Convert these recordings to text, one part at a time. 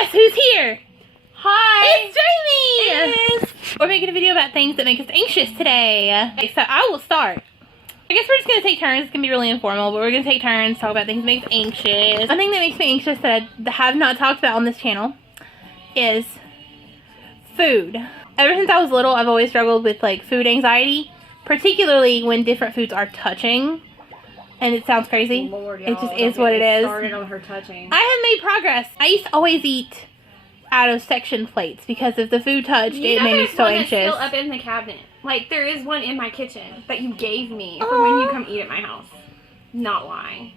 Guess who's here? Hi! It's Jamie! It is! We're making a video about things that make us anxious today. Okay, so I will start. I guess we're just going to take turns. It's going to be really informal, but we're going to take turns, talk about things that make us anxious. One thing that makes me anxious that I have not talked about on this channel is food. Ever since I was little, I've always struggled with like food anxiety, particularly when different foods are touching. And it sounds crazy. Lord, it just is what it is. Started on her touching. I have made progress. I used to always eat out of section plates because if the food touched, it made me so anxious. There's one that's still up in the cabinet. Like, there is one in my kitchen that you gave me for when you come eat at my house. Not lying.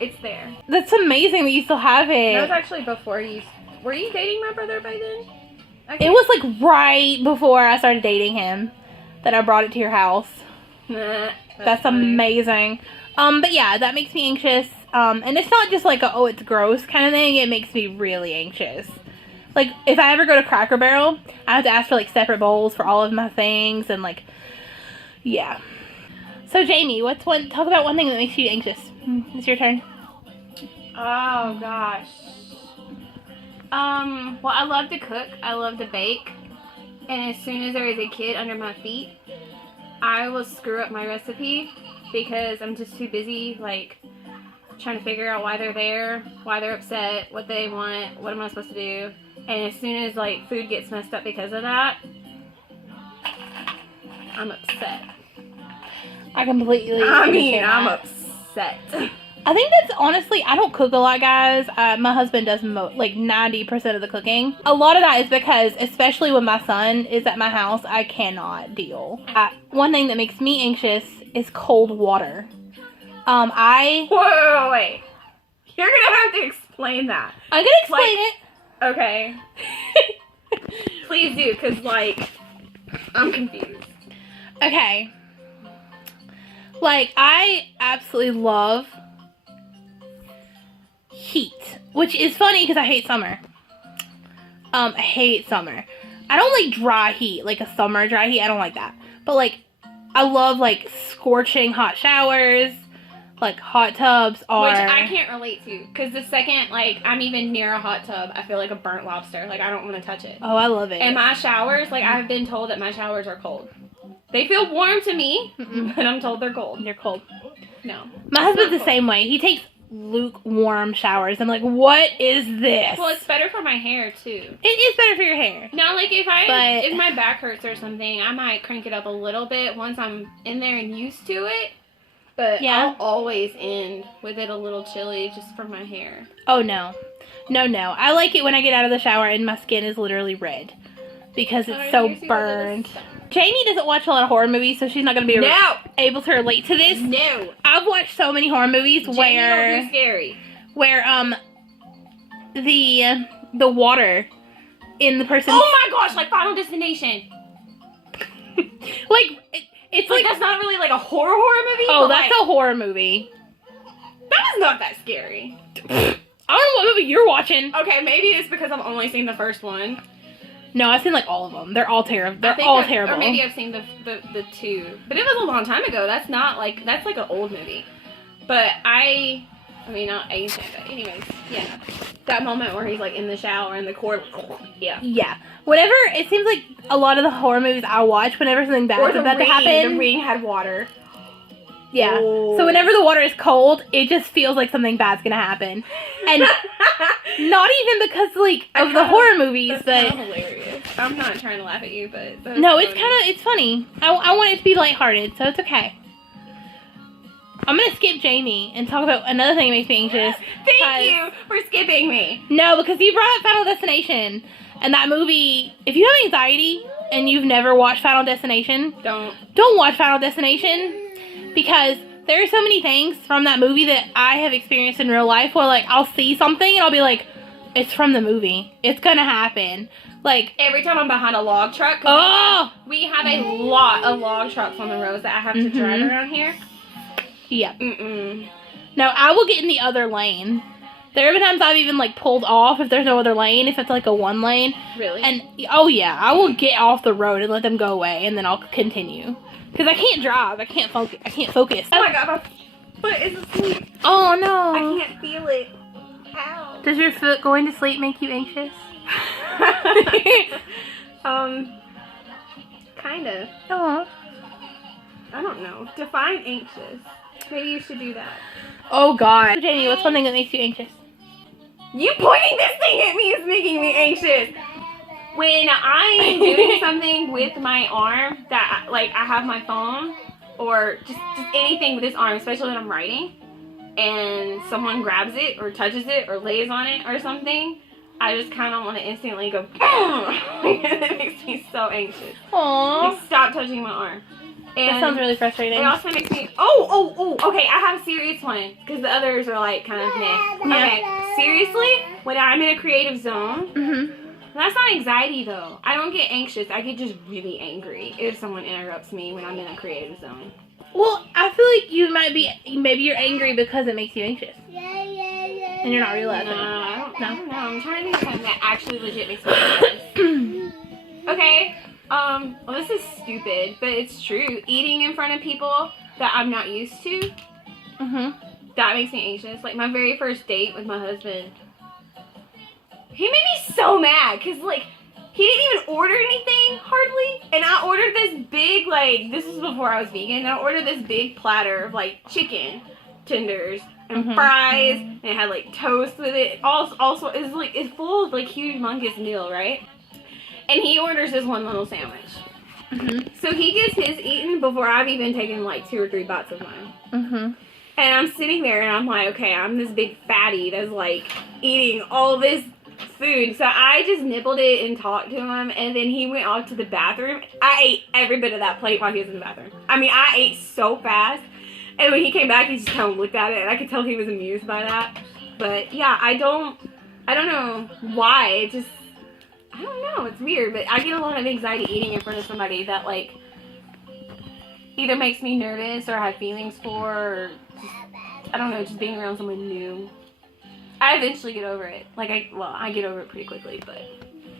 It's there. That's amazing that you still have it. That was actually before you... Were you dating my brother by then? It was like right before I started dating him that I brought it to your house. Nah, that's amazing. But yeah, that makes me anxious. And it's not just like a, oh, it's gross kind of thing. It makes me really anxious. Like, if I ever go to Cracker Barrel, I have to ask for, like, separate bowls for all of my things, and, like, yeah. So, Jamie, talk about one thing that makes you anxious. It's your turn. Oh, gosh. Well, I love to cook. I love to bake. And as soon as there is a kid under my feet, I will screw up my recipe because I'm just too busy, like, trying to figure out why they're there, why they're upset, what they want, what am I supposed to do. And as soon as, like, food gets messed up because of that, I'm upset. I completely I'm upset. I think that's, honestly, I don't cook a lot, guys. My husband does, like, 90% of the cooking. A lot of that is because, especially when my son is at my house, I cannot deal. One thing that makes me anxious is cold water. Wait. You're gonna have to explain that. I'm gonna explain it. Okay. Please do, because, like, I'm confused. Okay. Like, I absolutely love heat, which is funny because I hate summer. I hate summer. I don't like dry heat, like a summer dry heat. I don't like that. But, like, I love, like, scorching hot showers. Like, hot tubs are... Which I can't relate to. Because the second, like, I'm even near a hot tub, I feel like a burnt lobster. Like, I don't want to touch it. Oh, I love it. And my showers, like, I've been told that my showers are cold. They feel warm to me, but I'm told they're cold. They're cold. No. My husband's the same way. He takes lukewarm showers. I'm like, what is this? Well, it's better for my hair, too. It is better for your hair. Now, like, if my back hurts or something, I might crank it up a little bit once I'm in there and used to it. But yeah. I'll always end with it a little chilly just for my hair. Oh, no. No. I like it when I get out of the shower and my skin is literally red. Because it's so burned. Jamie doesn't watch a lot of horror movies, so she's not going to be able to relate to this. No. I've watched so many horror movies where... Jamie, scary. Where, the water in the person's... Oh my gosh, like Final Destination. Like... It's like that's not really like a horror movie. Oh, that's a horror movie. That was not that scary. I don't know what movie you're watching. Okay, maybe it's because I've only seen the first one. No, I've seen like all of them. They're all terrible. They're all terrible. Or maybe I've seen the two. But it was a long time ago. That's like an old movie. But I mean, not ancient, but anyways, yeah. That moment where he's like in the shower and the cord, yeah. Yeah. Whenever, it seems like a lot of the horror movies I watch, whenever something bad is about to happen. The Ring had water. Yeah. Oh. So whenever the water is cold, it just feels like something bad's gonna happen. And not even because, like, of the horror movies, but... That's hilarious. I'm not trying to laugh at you, but... No, it's funny. I want it to be lighthearted, so it's okay. I'm going to skip Jamie and talk about another thing that makes me anxious. Thank you for skipping me. No, because you brought up Final Destination. And that movie, if you have anxiety and you've never watched Final Destination, don't watch Final Destination. Because there are so many things from that movie that I have experienced in real life where, like, I'll see something and I'll be like, it's from the movie. It's going to happen. Like, every time I'm behind a log truck. We have a lot of log trucks on the roads that I have to drive around here. Yeah. No, I will get in the other lane. There have been times I've even, like, pulled off if there's no other lane, if it's, like, a one lane. Really? And, oh, yeah, I will get off the road and let them go away, and then I'll continue. Because I can't drive. I can't focus. Oh, my God, my foot is asleep. Oh, no. I can't feel it. Does your foot going to sleep make you anxious? Kinda. Oh. I don't know. Define anxious. Maybe you should do that. Oh God. So Jamie, what's one thing that makes you anxious? You pointing this thing at me is making me anxious. When I'm doing something with my arm that, like, I have my phone or just anything with this arm, especially when I'm writing, and someone grabs it or touches it or lays on it or something, I just kind of want to instantly go, it makes me so anxious. Aww. Like, stop touching my arm. And that sounds really frustrating. it also makes me, okay, I have a serious one, because the others are like kind of meh. Yeah. Okay, seriously, when I'm in a creative zone, that's not anxiety though. I don't get anxious, I get just really angry if someone interrupts me when I'm in a creative zone. Well, I feel like you might be, maybe you're angry because it makes you anxious. And you're not realizing it. I don't know. I'm trying to think of something that actually legit makes me anxious. Okay, well this is stupid, but it's true. Eating in front of people that I'm not used to, that makes me anxious. Like my very first date with my husband, he made me so mad, because like, he didn't even order anything, hardly. And I ordered this big, like, this was before I was vegan, and I ordered this big platter of, like, chicken tenders and fries, and it had, like, toast with it. Also, it's full of, like, humongous meal, right? And he orders this one little sandwich. So he gets his eaten before I've even taken, like, 2 or 3 bites of mine. And I'm sitting there, and I'm like, okay, I'm this big fatty that's, like, eating all this food. So I just nibbled it and talked to him, and then he went off to the bathroom. I ate every bit of that plate while he was in the bathroom. I mean, I ate so fast, and when he came back, he just kind of looked at it, and I could tell he was amused by that. But yeah, I don't know why. It just, I don't know, it's weird, but I get a lot of anxiety eating in front of somebody that, like, either makes me nervous or I have feelings for, or just, I don't know, just being around someone new. I eventually get over it. Like, I get over it pretty quickly, but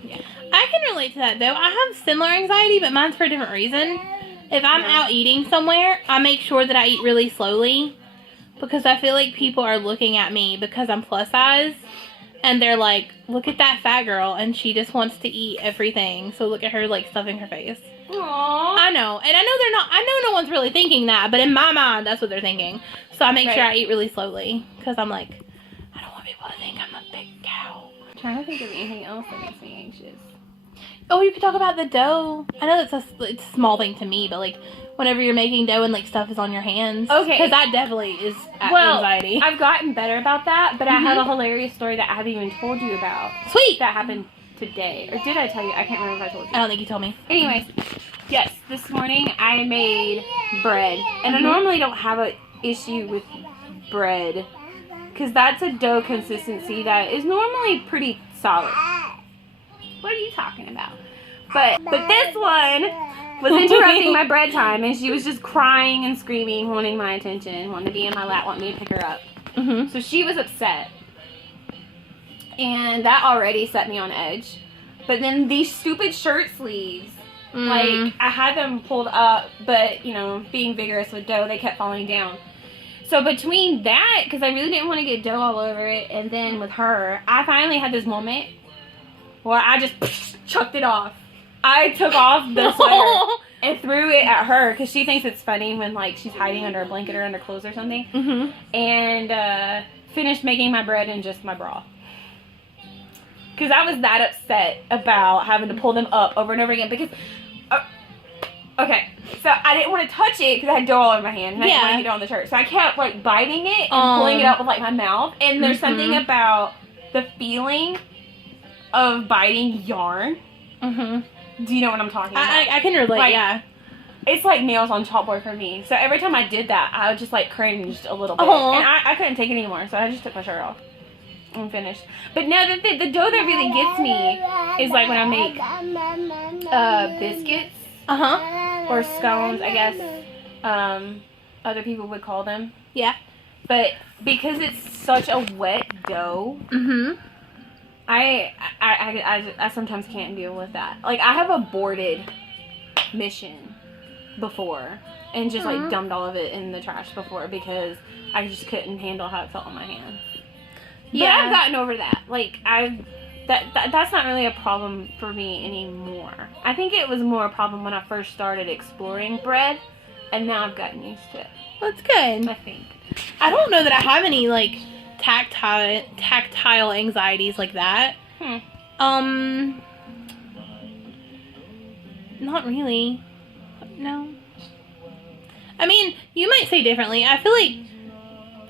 yeah. I can relate to that, though. I have similar anxiety, but mine's for a different reason. If I'm out eating somewhere, I make sure that I eat really slowly, because I feel like people are looking at me because I'm plus size, and they're like, look at that fat girl, and she just wants to eat everything, so look at her, like, stuffing her face. Aww. I know, and I know no one's really thinking that, but in my mind, that's what they're thinking. So I make sure I eat really slowly, because I'm like, I don't want people to think I'm a big cow. I'm trying to think of anything else that makes me anxious. Oh, you could talk about the dough. I know it's a small thing to me, but like whenever you're making dough and like stuff is on your hands. Okay. Because that definitely is anxiety. I've gotten better about that, but I have a hilarious story that I haven't even told you about. Sweet. That happened today. Or did I tell you? I can't remember if I told you. I don't think you told me. Anyways, yes, this morning I made bread. And I normally don't have an issue with bread, because that's a dough consistency that is normally pretty solid. What are you talking about? But this one was interrupting my bread time, and she was just crying and screaming, wanting my attention, wanting to be in my lap, wanting me to pick her up. So she was upset. And that already set me on edge. But then these stupid shirt sleeves, like, I had them pulled up, but, you know, being vigorous with dough, they kept falling down. So between that, because I really didn't want to get dough all over it, and then with her, I finally had this moment where I just chucked it off. I took off the sweater and threw it at her, because she thinks it's funny when, like, she's hiding under a blanket or under clothes or something. And finished making my bread in just my bra. Because I was that upset about having to pull them up over and over again. Because, okay, so I didn't want to touch it because I had dough all over my hand. And I didn't want to get it on the shirt. So I kept, like, biting it and pulling it out with, like, my mouth. And there's something about the feeling of biting yarn. Do you know what I'm talking about? I can relate, like, yeah. It's like nails on chalkboard for me. So every time I did that, I would just, like, cringed a little bit. And I couldn't take it anymore. So I just took my shirt off. I'm finished. But no, the dough that really gets me is like when I make biscuits or scones, I guess other people would call them. Yeah. But because it's such a wet dough, I sometimes can't deal with that. Like, I have aborted mission before and just like dumped all of it in the trash before because I just couldn't handle how it felt on my hands. But I've gotten over that. Like, that's not really a problem for me anymore. I think it was more a problem when I first started exploring bread, and now I've gotten used to it. That's good. I think. I don't know that I have any, like, tactile anxieties like that. Not really. No. I mean, you might say differently. I feel like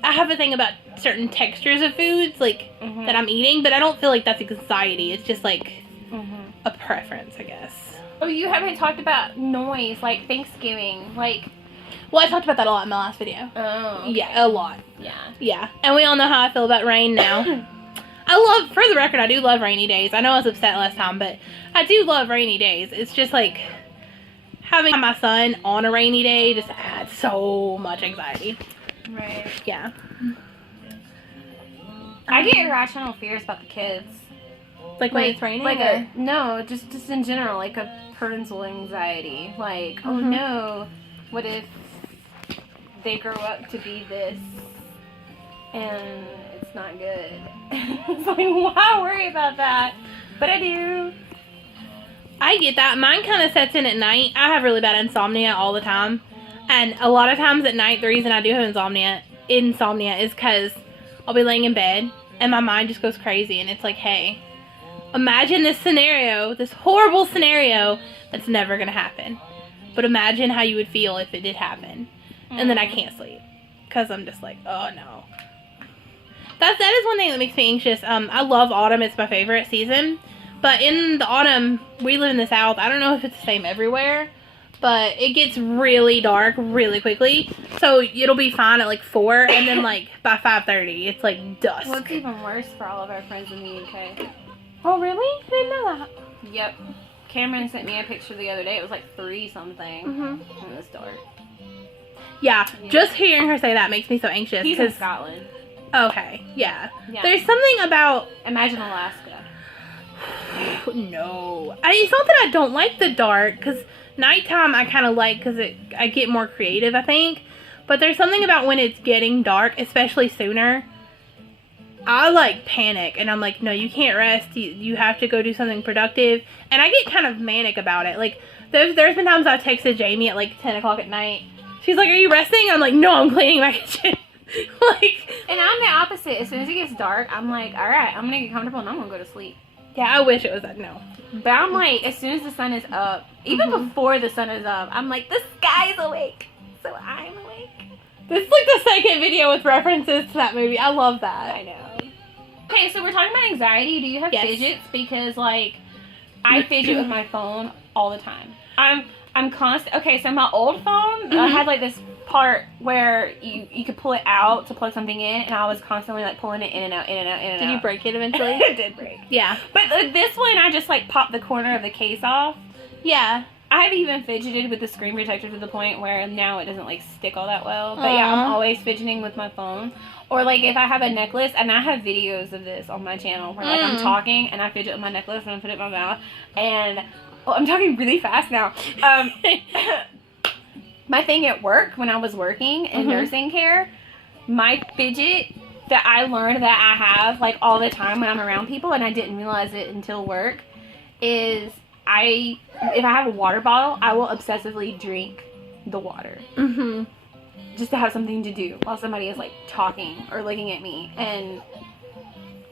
I have a thing about certain textures of foods, like, that I'm eating, but I don't feel like that's anxiety. It's just, like, a preference, I guess. Oh, you haven't talked about noise, like Thanksgiving, like... Well, I talked about that a lot in my last video. Oh. Okay. Yeah, a lot. Yeah. Yeah. And we all know how I feel about rain now. for the record, I do love rainy days. I know I was upset last time, but I do love rainy days. It's just, like, having my son on a rainy day just adds so much anxiety. Right. Yeah. I get irrational fears about the kids. Like when it's raining? Like no, just in general, like a parental anxiety. Like, oh no, what if they grow up to be this and it's not good? It's like, why worry about that? But I do. I get that. Mine kind of sets in at night. I have really bad insomnia all the time. And a lot of times at night, the reason I do have insomnia is because I'll be laying in bed and my mind just goes crazy. And it's like, hey, imagine this scenario, this horrible scenario that's never going to happen. But imagine how you would feel if it did happen. And then I can't sleep because I'm just like, oh no. That is one thing that makes me anxious. I love autumn. It's my favorite season. But in the autumn, we live in the South. I don't know if it's the same everywhere. But it gets really dark really quickly. So it'll be fine at like 4. And then like by 5:30, it's like dusk. Well, it's even worse for all of our friends in the UK. Oh, really? I didn't know that. Yep. Cameron sent me a picture the other day. It was like 3 something. And it was dark. Yeah. Just hearing her say that makes me so anxious. He's in Scotland. Okay. Yeah. There's something about... Imagine Alaska. No. It's not that I don't like the dark, because nighttime I kind of like, because I get more creative, I think. But there's something about when it's getting dark, especially sooner, I like panic, and I'm like, no, you can't rest. You have to go do something productive. And I get kind of manic about it. Like, there's been times I've texted Jamie at like 10 o'clock at night. She's like, are you resting? I'm like, no, I'm cleaning my kitchen. Like, and I'm the opposite. As soon as it gets dark, I'm like, all right, I'm gonna get comfortable and I'm gonna go to sleep. Yeah, I wish it was that. No. But I'm like, as soon as the sun is up, even before the sun is up, I'm like, the sky is awake, so I'm awake. This is like the second video with references to that movie. I love that. I know. Okay, so we're talking about anxiety. Do you have fidgets? Because, like, I fidget with my phone all the time. I'm constant. Okay, so my old phone, I had, like, this part where you could pull it out to plug something in, and I was constantly, like, pulling it in and out, in and out, in and out. Did you break it eventually? It did break. Yeah. But this one, I just, like, popped the corner of the case off. Yeah. I've even fidgeted with the screen protector to the point where now it doesn't, like, stick all that well. But, yeah, I'm always fidgeting with my phone. Or, like, if I have a necklace, and I have videos of this on my channel where, like, I'm talking, and I fidget with my necklace, and I put it in my mouth, and... Well, I'm talking really fast now. My thing at work, when I was working in nursing care, my fidget that I learned that I have, like, all the time when I'm around people, and I didn't realize it until work, is if I have a water bottle, I will obsessively drink the water. Just to have something to do while somebody is, like, talking or looking at me. And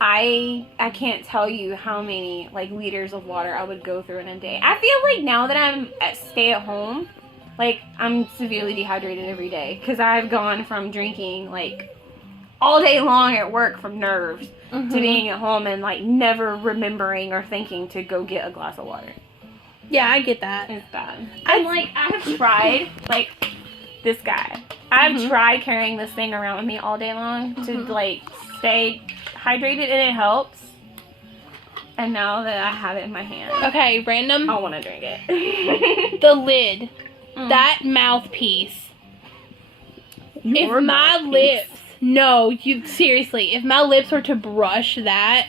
I can't tell you how many, like, liters of water I would go through in a day. I feel like now that I'm stay at home, like, I'm severely dehydrated every day. Because I've gone from drinking, like, all day long at work from nerves to being at home and, like, never remembering or thinking to go get a glass of water. Yeah, I get that. It's bad. And, like, I have tried, like, this guy. I've tried carrying this thing around with me all day long to, like, stay hydrated, and it helps. And now that I have it in my hand, okay, random, I want to drink it. the lid, that mouthpiece. Your if my mouthpiece. lips, no, you seriously, if my lips were to brush that,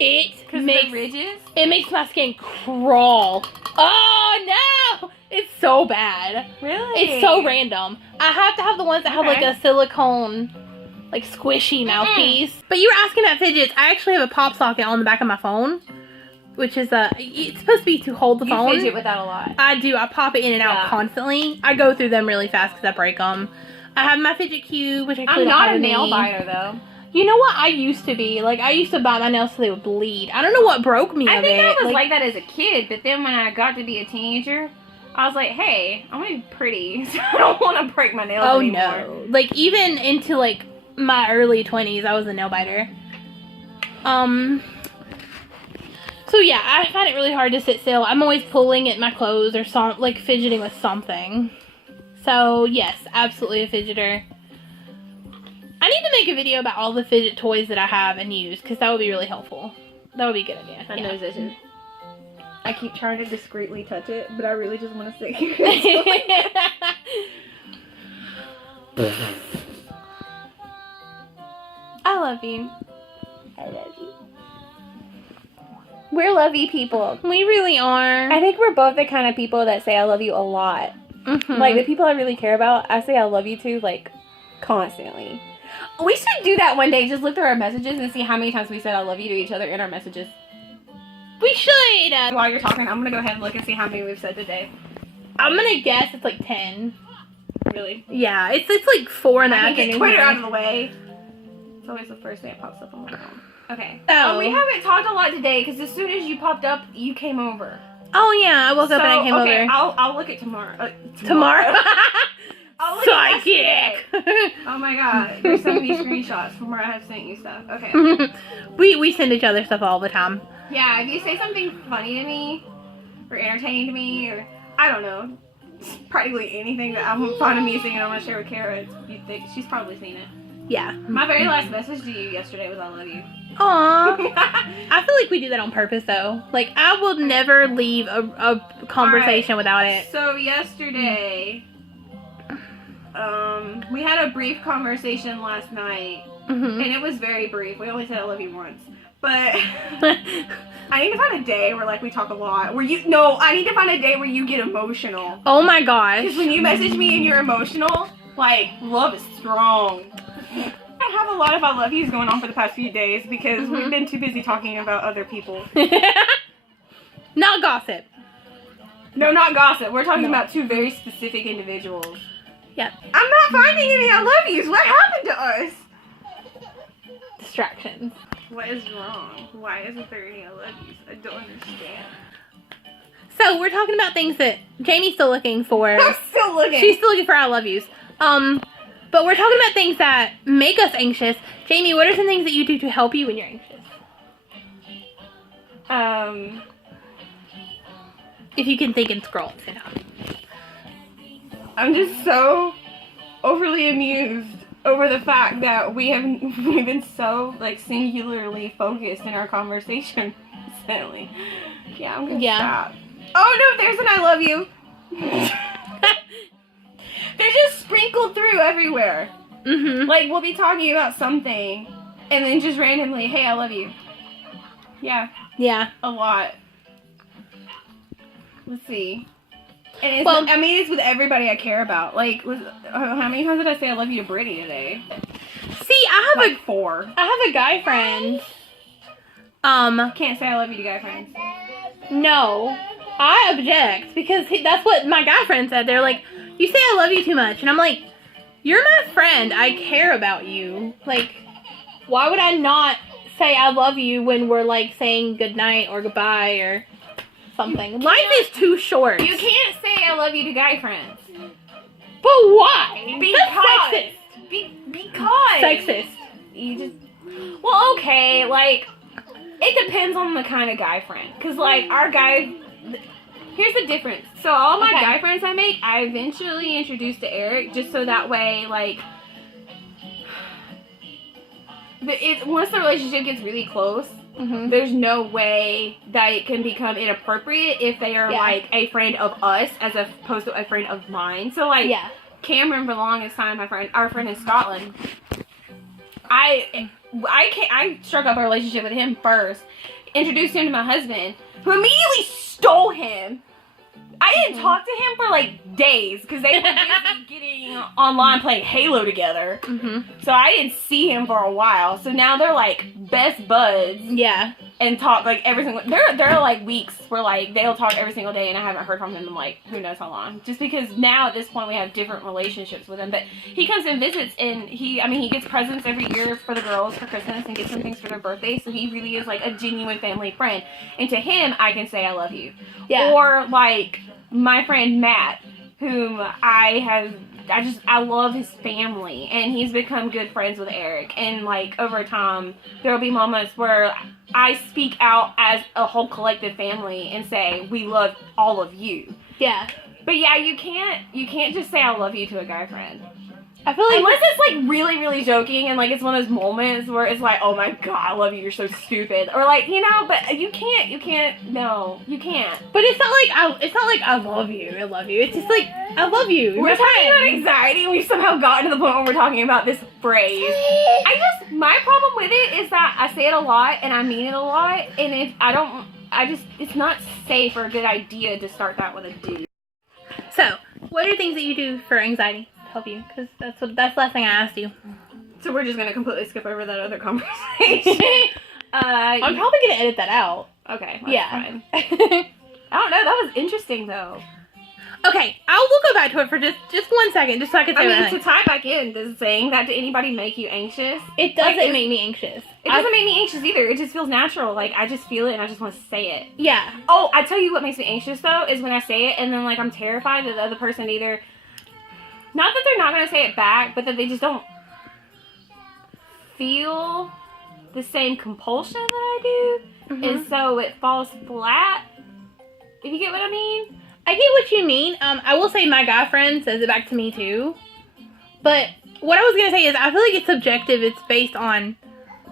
it makes my skin crawl. Oh no, it's so bad. Really? It's so random. I have to have the ones that have like a silicone like squishy mouthpiece. But you were asking about fidgets. I actually have a pop socket on the back of my phone, which is it's supposed to be to hold the phone. You fidget with that a lot. I do. I pop it in and out constantly. I go through them really fast because I break them. I have my fidget cube, which I'm not a nail biter though. You know what? I used to be. Like, I used to bite my nails so they would bleed. I don't know what broke me I of think it. I was like that as a kid, but then when I got to be a teenager, I was like, hey, I want to be pretty, so I don't want to break my nails anymore. Oh, no. Like, even into, like, my early 20s, I was a nail biter. So, yeah, I find it really hard to sit still. I'm always pulling at my clothes or, like, fidgeting with something. So, yes, absolutely a fidgeter. I need to make a video about all the fidget toys that I have and use, because that would be really helpful. That would be a good idea. I know this is. I keep trying to discreetly touch it, but I really just want to sit here. I love you. I love you. We're lovey people. We really are. I think we're both the kind of people that say I love you a lot. Mm-hmm. Like, the people I really care about, I say I love you to, like, constantly. We should do that one day. Just look through our messages and see how many times we said I love you to each other in our messages. We should. While you're talking, I'm going to go ahead and look and see how many we've said today. I'm going to guess it's like 10. Really? Yeah, it's like 4 and a half. Get Twitter out of the way. It's always the first thing that pops up on my phone. Okay. Oh. We haven't talked a lot today because as soon as you popped up, you came over. Oh, yeah. I woke up and I came over. I'll look at tomorrow. Tomorrow? I'll look Psychic! Oh my god. There's so many screenshots from where I have sent you stuff. Okay. we send each other stuff all the time. Yeah, if you say something funny to me, or entertaining to me, or I don't know, practically anything that I'm fond of music and I want to share with Kara, you think she's probably seen it. Yeah. My very last message to you yesterday was I love you. Aww. I feel like we do that on purpose though. Like, I will never leave a conversation without it. So yesterday, we had a brief conversation last night, and it was very brief. We only said I love you once. But I need to find a day where, like, we talk a lot. I need to find a day where you get emotional. Oh my gosh. Because when you message me and you're emotional, like, love is strong. I have a lot of I love yous going on for the past few days because we've been too busy talking about other people. Not gossip. No, not gossip. We're talking about two very specific individuals. Yep. I'm not finding any I love yous. What happened to us? Distractions. What is wrong? Why isn't there any I love yous? I don't understand. So we're talking about things that Jamie's still looking for. I'm still looking. She's still looking for I love yous. But we're talking about things that make us anxious. Jamie, what are some things that you do to help you when you're anxious? If you can think and scroll at the same time. I'm just so overly amused over the fact that we've been so, like, singularly focused in our conversation recently. Yeah, I'm gonna stop. Oh no, there's an I love you. They're just sprinkled through everywhere. Mm-hmm. Like, we'll be talking about something, and then just randomly, hey, I love you. Yeah. Yeah. A lot. Let's see. And it's, it's with everybody I care about. Like, how many times did I say I love you to Brittany today? See, I have like 4. I have a guy friend. Can't say I love you to guy friends. No. I object because that's what my guy friend said. They're like, you say I love you too much. And I'm like, you're my friend. I care about you. Like, why would I not say I love you when we're, like, saying goodnight or goodbye or something? Life is too short. You can't say I love you to guy friends. But why? Because. That's sexist. Because. Sexist. You just... Well, okay, like, it depends on the kind of guy friend. Because, like, our guy... Here's the difference. So all my guy friends I make, I eventually introduce to Eric, just so that way, like, once the relationship gets really close, there's no way that it can become inappropriate if they are, like, a friend of us as opposed to a friend of mine. So, like, Cameron, for the longest time, our friend in Scotland, I struck up a relationship with him first, introduced him to my husband, who immediately stole him I didn't talk to him for like days because they were busy getting online playing Halo together. So I didn't see him for a while. So now they're like best buds. Yeah. And talk like every single. There are like weeks where like they'll talk every single day, and I haven't heard from him in like who knows how long. Just because now at this point we have different relationships with him. But he comes and visits, and he gets presents every year for the girls for Christmas and gets some things for their birthday. So he really is like a genuine family friend. And to him, I can say I love you. Yeah. Or like my friend Matt, whom I love his family, and he's become good friends with Eric. And like over time, there will be moments where I speak out as a whole collective family and say we love all of you. Yeah. But yeah, you can't just say I love you to a guy friend. I feel like unless it's like really, really joking and like it's one of those moments where it's like, oh my god, I love you, you're so stupid, or like, you know, but you can't, no, you can't. But it's not like I love you. It's just like I love you. We're talking about anxiety, and we've somehow gotten to the point where we're talking about this phrase. My problem with it is that I say it a lot and I mean it a lot, and it's not safe or a good idea to start that with a dude. So, what are things that you do for anxiety? Help you, because that's the last thing I asked you. So we're just gonna completely skip over that other conversation. I'm probably gonna edit that out. Okay, that's yeah. fine. I don't know. That was interesting though. Okay, we'll go back to it for just 1 second, just so I can say. To tie back in, does saying that to anybody make you anxious? It doesn't make me anxious. It doesn't make me anxious either. It just feels natural. Like I just feel it and I just want to say it. Yeah. Oh, I tell you what makes me anxious though is when I say it and then like I'm terrified that the other person either. Not that they're not going to say it back, but that they just don't feel the same compulsion that I do. And so it falls flat. If you get what I mean? I get what you mean. I will say my guy friend says it back to me too. But what I was going to say is I feel like it's subjective. It's based on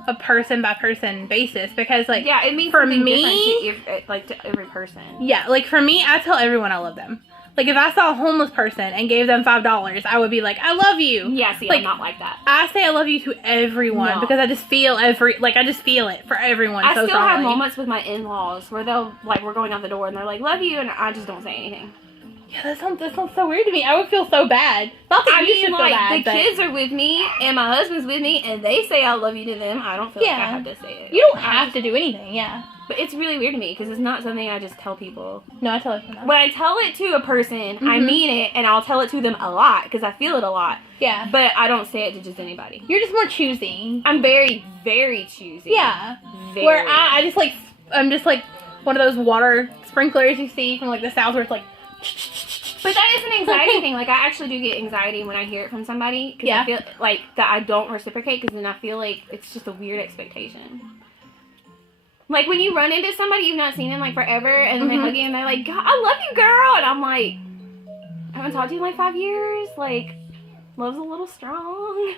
a person by person basis. Because like, yeah, it means for something me, different to every person. Yeah, like for me, I tell everyone I love them. Like, if I saw a homeless person and gave them $5, I would be like, I love you. Yeah, see, like, I'm not like that. I say I love you to everyone because I just feel I just feel it for everyone I so still strongly. have moments with my in-laws where they'll, like, we're going out the door and they're like, love you, and I just don't say anything. Yeah, that sounds so weird to me. I would feel so bad. Not that you should feel bad, the kids are with me and my husband's with me and they say I love you to them. I don't feel like I have to say it. You don't have to do anything, yeah. But it's really weird to me because it's not something I just tell people. No, I tell everyone. When I tell it to a person, I mean it, and I'll tell it to them a lot because I feel it a lot. Yeah. But I don't say it to just anybody. You're just more choosy. I'm very, very choosy. Yeah. Very. Where I'm just like one of those water sprinklers you see from like the south where it's like. But that is an anxiety thing. Like, I actually do get anxiety when I hear it from somebody. Because I feel like that I don't reciprocate because then I feel like it's just a weird expectation. Like, when you run into somebody you've not seen in, like, forever, and then they hug you, and they're like, God, I love you, girl! And I'm like, I haven't talked to you in, like, 5 years. Like, love's a little strong.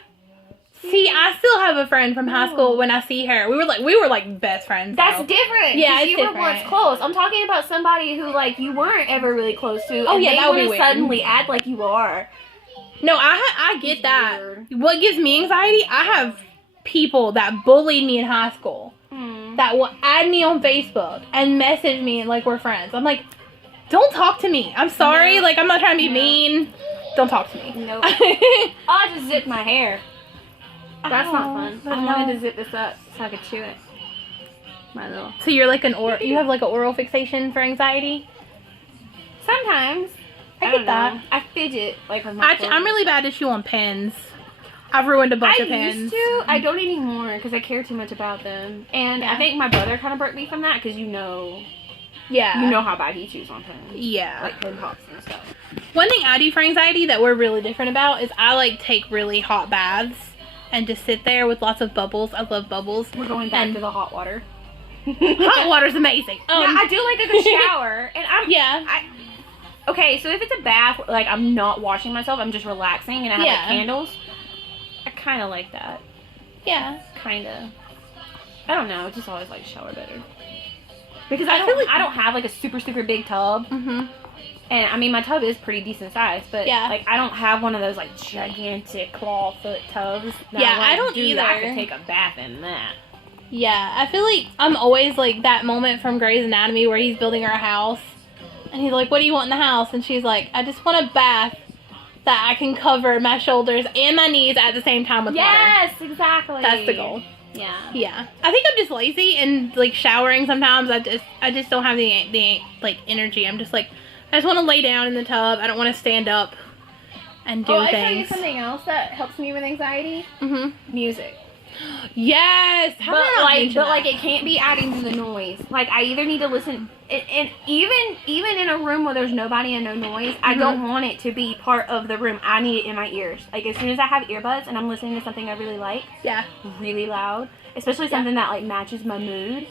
See, I still have a friend from high school. When I see her, we were like best friends. That's different. Yeah, it's you different. were once close. I'm talking about somebody who, like, you weren't ever really close to. Oh, and yeah, that would be weird. Suddenly act like you are. No, I get that. Weird. What gives me anxiety? I have people that bullied me in high school that will add me on Facebook and message me and like we're friends. I'm like, don't talk to me. I'm sorry. Like, I'm not trying to be mean. Don't talk to me. Nope. I just zipped my hair. That's not fun. I wanted to zip this up so I could chew it. My little. So you're like you have like an oral fixation for anxiety? Sometimes. I get that. I fidget like with my I'm really bad to chew on pens. I've ruined a bunch of pens. I used to. I don't anymore because I care too much about them. And I think my brother kind of broke me from that because you know how bad he chews on pens. Yeah. Like pen pops and stuff. One thing I do for anxiety that we're really different about is I like take really hot baths and just sit there with lots of bubbles. I love bubbles. We're going back to the hot water. Hot water's amazing. Yeah, I do like a good shower. And okay, so if it's a bath, like I'm not washing myself, I'm just relaxing and I have like candles. I kind of like that. Yeah. Kind of. I don't know. I just always like shower better. Because I don't have like a super, super big tub. And I mean, my tub is pretty decent size, but like I don't have one of those like gigantic claw foot tubs. I don't either. I could take a bath in that. Yeah, I feel like I'm always like that moment from Grey's Anatomy where he's building her a house And he's like, what do you want in the house? And she's like, I just want a bath that I can cover my shoulders and my knees at the same time with water. Yes, exactly. That's the goal. Yeah. Yeah. I think I'm just lazy and like showering sometimes. I just don't have the like energy. I'm just like, I just want to lay down in the tub. I don't want to stand up and do I things. tell you something else that helps me with anxiety. Music. Yes. How did I not mention that? It can't be adding to the noise. Like I either need to listen, and even in a room where there's nobody and no noise, I don't want it to be part of the room. I need it in my ears. Like as soon as I have earbuds and I'm listening to something I really like, really loud, especially something that like matches my mood,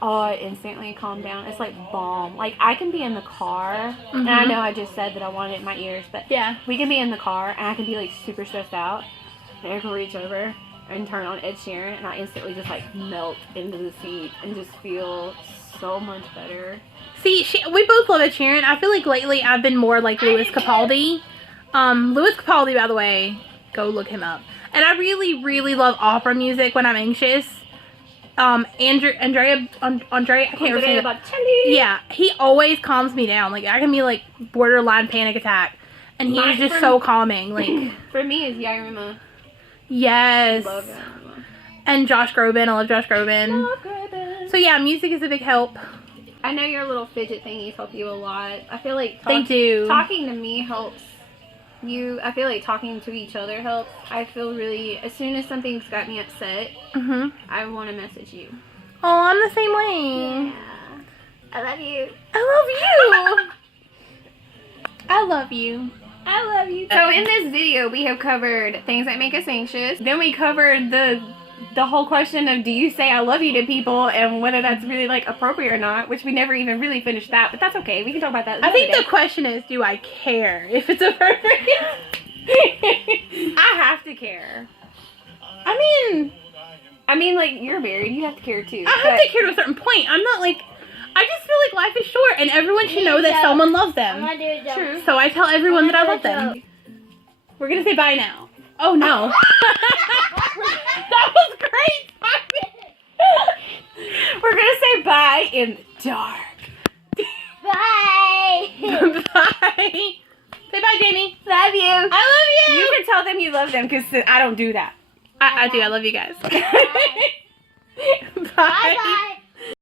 oh, I instantly calm down. It's like balm. Like I can be in the car, and I know I just said that I wanted it in my ears, but we can be in the car and I can be like super stressed out, and I can reach over and turn on Ed Sheeran, and I instantly just like melt into the seat and just feel so much better. See, we both love Ed Sheeran. I feel like lately I've been more like Louis Capaldi. Louis Capaldi, by the way, go look him up. And I really, really love opera music when I'm anxious. Andrea, I can't remember. Yeah, he always calms me down. Like I can be like borderline panic attack, and he's just so calming. Like for me, is Yairima. Yes. Love Yairima. And Josh Groban. I love Josh Groban. So yeah, music is a big help. I know your little fidget thingies help you a lot. I feel like they do. Talking to me helps you. I feel like talking to each other helps. I feel really, as soon as something's got me upset, I want to message you. Oh, I'm the same way. Yeah. I love you. I love you. I love you. I love you. So in this video, we have covered things that make us anxious. Then we covered the whole question of do you say I love you to people and whether that's really like appropriate or not, which we never even really finished that, but that's okay. We can talk about that I think day. the question is, do I care if it's appropriate? I have to care. I mean, like, you're married. You have to care, too. I have to care to a certain point. I'm not, like... I just feel like life is short, and everyone should know that someone loves them. True. So I tell everyone that I love them. We're gonna say bye now. Oh, no. That was great. We're gonna say bye in the dark. Bye. Bye. Say bye, Jamie. Love you. I love you. You can tell them you love them, because I don't do that. I do. I love you guys. Bye. Bye-bye.